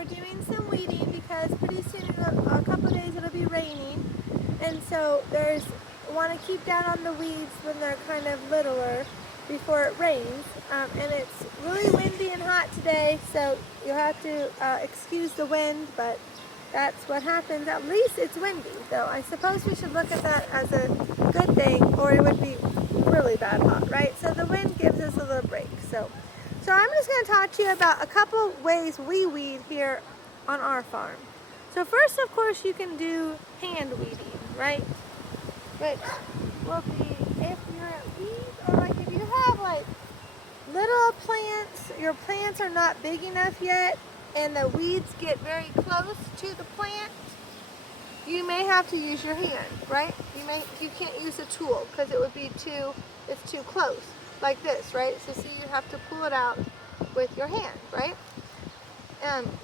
we're doing some weeding because pretty soon, in a couple of days, it'll be raining. And so want to keep down on the weeds when they're kind of littler before it rains. And it's really windy and hot today, so you'll have to excuse the wind, but that's what happens. At least it's windy, though. I suppose we should look at that as a good thing, or it would be really bad hot, right? So the wind gives us a little break. So I'm just going to talk to you about a couple ways we weed here on our farm. So first, of course, you can do hand weeding, right? Which will be if you're at weeds, or like if you have like little plants, your plants are not big enough yet, and the weeds get very close to the plant, you may have to use your hand, right? You can't use a tool because it's too close, like this, right? So see, you have to pull it out with your hand, right?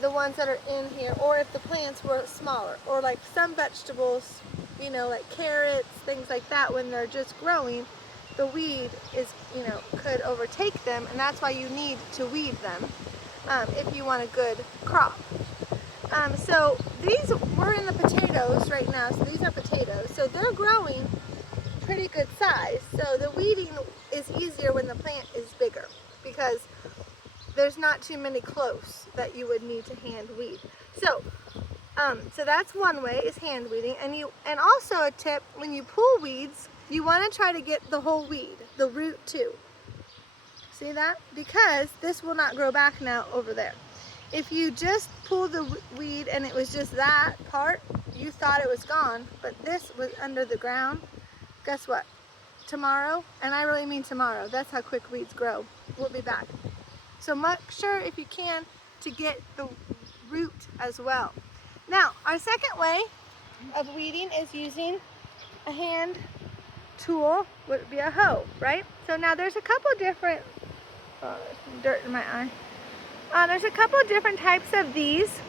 The ones that are in here, or if the plants were smaller, or like some vegetables, you know, like carrots, things like that, when they're just growing, the weed could overtake them, and that's why you need to weed them if you want a good crop. So we're in the potatoes right now, so these are potatoes, so they're growing pretty good size. So the weeding is easier when the plant is bigger because there's not too many close that you would need to hand weed. So that's one way, is hand weeding. And also a tip, when you pull weeds, you want to try to get the whole weed, the root too. See that? Because this will not grow back now over there. If you just pull the weed and it was just that part, you thought it was gone, but this was under the ground, guess what? Tomorrow, and I really mean tomorrow, that's how quick weeds grow, we'll be back. So make sure, if you can, to get the root as well. Now, our second way of weeding is using a hand tool, would be a hoe, right? So now there's a couple different, there's some dirt in my eye. There's a couple different types of these.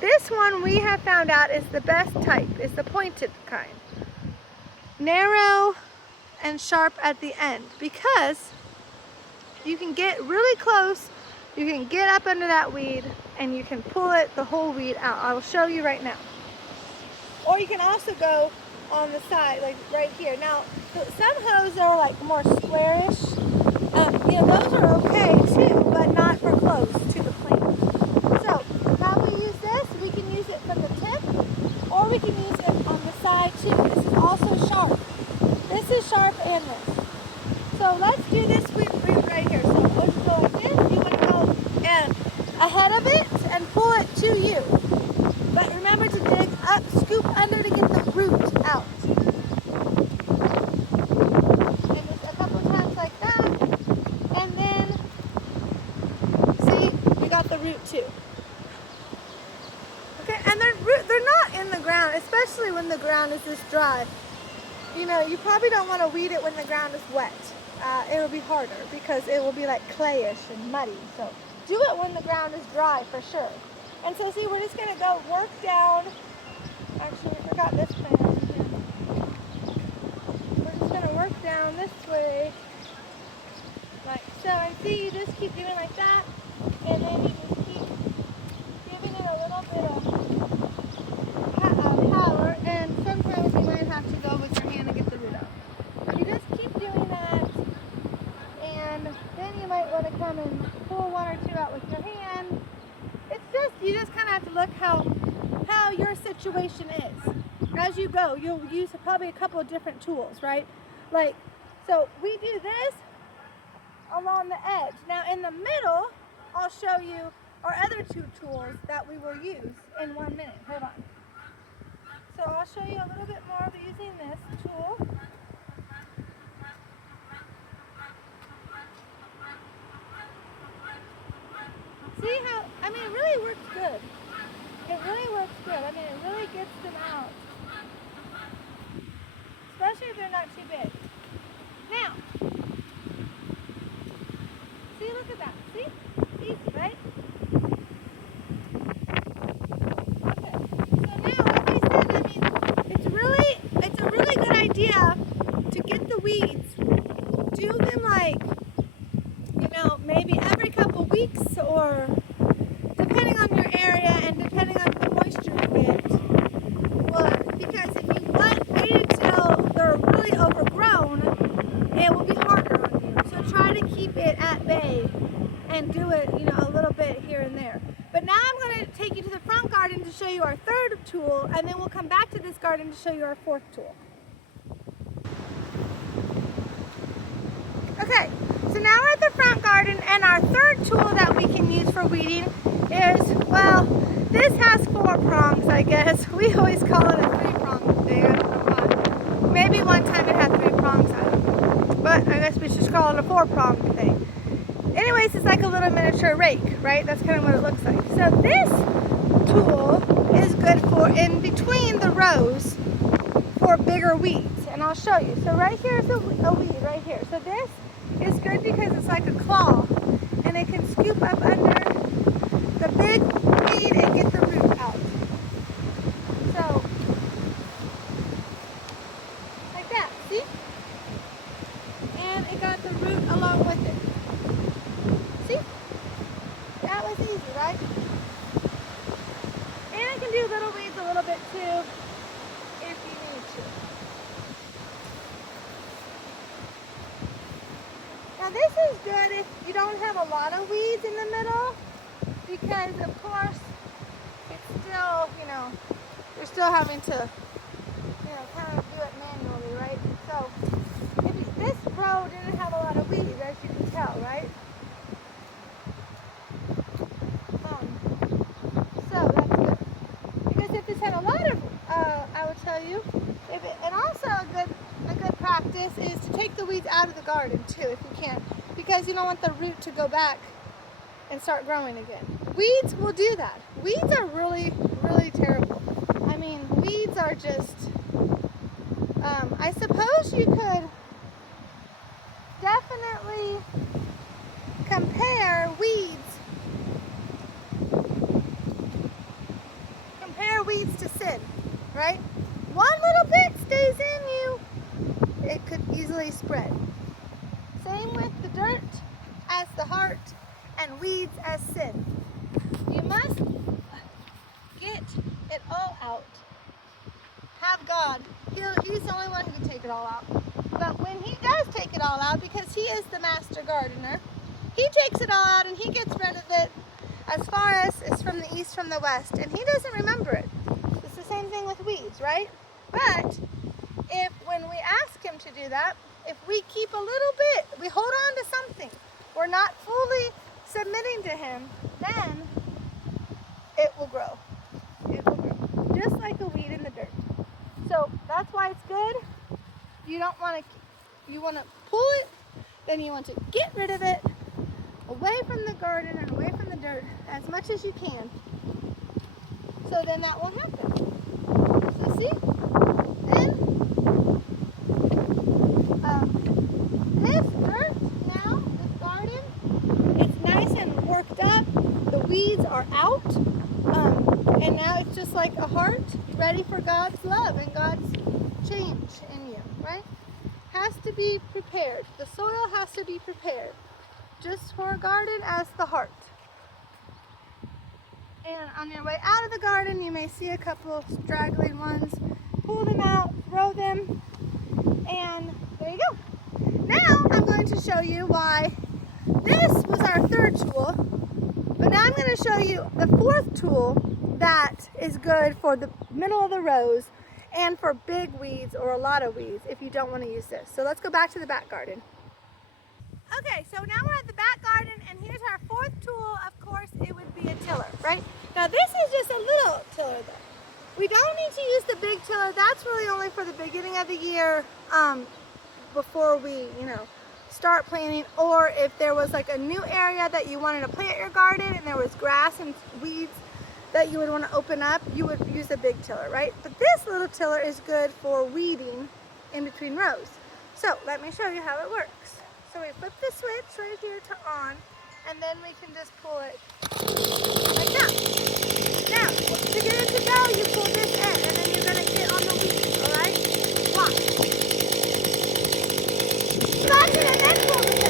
This one we have found out is the best type, is the pointed kind. Narrow and sharp at the end, because you can get really close, you can get up under that weed, and you can pull the whole weed out. I will show you right now. Or you can also go on the side, like right here. Now, some hoes are like more squarish. Those are okay too, but not for close to the plant. So, how we use this, we can use it from the tip, or we can use it on the side too. This is also sharp. This is sharp and this. So let's do this weed right here. So let's go like this. You want to go ahead of it and pull it to you. But remember to dig up, scoop under to get the root out. And just a couple times like that. And then, see, we got the root too. Okay, and they're not in the ground, especially when the ground is this dry. You probably don't want to weed it when the ground is wet. It will be harder because it will be like clayish and muddy. So do it when the ground is dry for sure. And so see, we're just going to go work down. Actually, we forgot this plant over here. We're just going to work down this way like so. And see, you just keep doing like that. And then you just keep giving it a little bit of power. And sometimes you might have to go with your hand and get the root out. You just keep doing that. And then you might want to come and pull one or two out with your hand. You just kind of have to look how your situation is. As you go, you'll use probably a couple of different tools, right? So we do this along the edge. Now in the middle, I'll show you our other two tools that we will use in 1 minute. Hold on. So I'll show you a little bit more of using this tool. See how, it really works good. It really works good. It really gets them out. Especially if they're not too big. Now, see, look at that. See? Easy, right? Okay. So now, like I said, it's a really good idea to get the weeds. Do them like, maybe every couple weeks, or depending on your area it, you know, a little bit here and there. But now I'm going to take you to the front garden to show you our third tool, and then we'll come back to this garden to show you our fourth tool. Okay, so now we're at the front garden, and our third tool that we can use for weeding is, well, this has 4 prongs, I guess. We always call it a 3-pronged thing. I don't know why. Maybe one time it had 3 prongs, I don't know. But I guess we should call it a 4-pronged thing. Anyways, it's like a little miniature rake, right? That's kind of what it looks like. So this tool is good for in between the rows for bigger weeds. And I'll show you. So right here is a weed right here. So this is good because it's like a claw. And it can scoop up under the big weed and get the root out. So, like that, see? And it got the root along with it. See? That was easy, right? And I can do little weeds a little bit too, if you need to. Now this is good if you don't have a lot of weeds in the middle, because of course it's still, you know, you're still having to, you know, kind of do it manually, right? So if this row didn't have a lot of weeds, as you can tell, right? So that's good. Because if this had a lot of, I would tell you, and also a good practice is to take the weeds out of the garden too, if you can, because you don't want the root to go back and start growing again. Weeds will do that. Weeds are really, really terrible. I mean, weeds are just, I suppose you could definitely compare weeds to sin, right? One little bit stays in you, it could easily spread. Same with the dirt as the heart, and weeds as sin. You must get it all out. Have God. He's the only one who can take it all out. But when he does take it all out, because he is the master gardener, he takes it all out and he gets rid of it as far as it's from the east from the west, and he doesn't remember it. It's the same thing with weeds, right? But if when we ask him to do that, if we keep a little bit, we hold on to something, we're not fully submitting to him, then it will grow. It will grow, just like a weed in the dirt. So that's why it's good. You don't want to, you want to pull it, then you want to get rid of it away from the garden and away from the dirt as much as you can. So then that won't happen. So see? Then this dirt now, this garden, it's nice and worked up. The weeds are out. And now it's just like a heart ready for God's love and God's change in you, right? Has to be prepared. The soil has to be prepared. Just for a garden as the heart. And on your way out of the garden, you may see a couple of straggling ones. Pull them out, throw them, and there you go. Now I'm going to show you why this was our third tool, but now I'm going to show you the fourth tool that is good for the middle of the rows and for big weeds or a lot of weeds if you don't want to use this. So let's go back to the back garden. Okay, so now we're at the back garden, and here's our fourth tool. Of course, it would be a tiller, right? Now this is just a little tiller though. We don't need to use the big tiller. That's really only for the beginning of the year, before we, you know, start planting, or if there was like a new area that you wanted to plant your garden and there was grass and weeds that you would want to open up, you would use a big tiller, right? But this little tiller is good for weeding in between rows. So let me show you how it works. So we flip the switch right here to on, and then we can just pull it like that. Now, to get it to go, you pull this end, and then you're going to get on the weeds, all right? Watch. Scotch it and then pull the thing.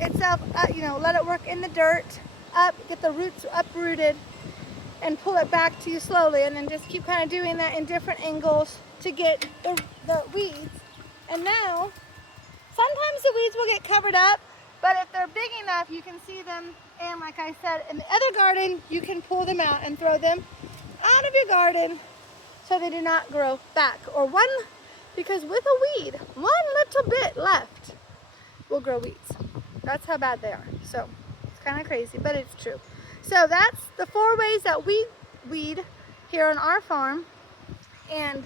itself, let it work in the dirt, get the roots uprooted, and pull it back to you slowly, and then just keep kind of doing that in different angles to get the weeds. And now, sometimes the weeds will get covered up, but if they're big enough, you can see them, and like I said, in the other garden, you can pull them out and throw them out of your garden so they do not grow back. Or because with a weed, one little bit left will grow weeds. That's how bad they are. So it's kind of crazy, but it's true. So that's the 4 ways that we weed here on our farm, and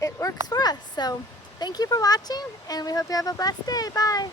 it works for us. So thank you for watching, and we hope you have a blessed day. Bye.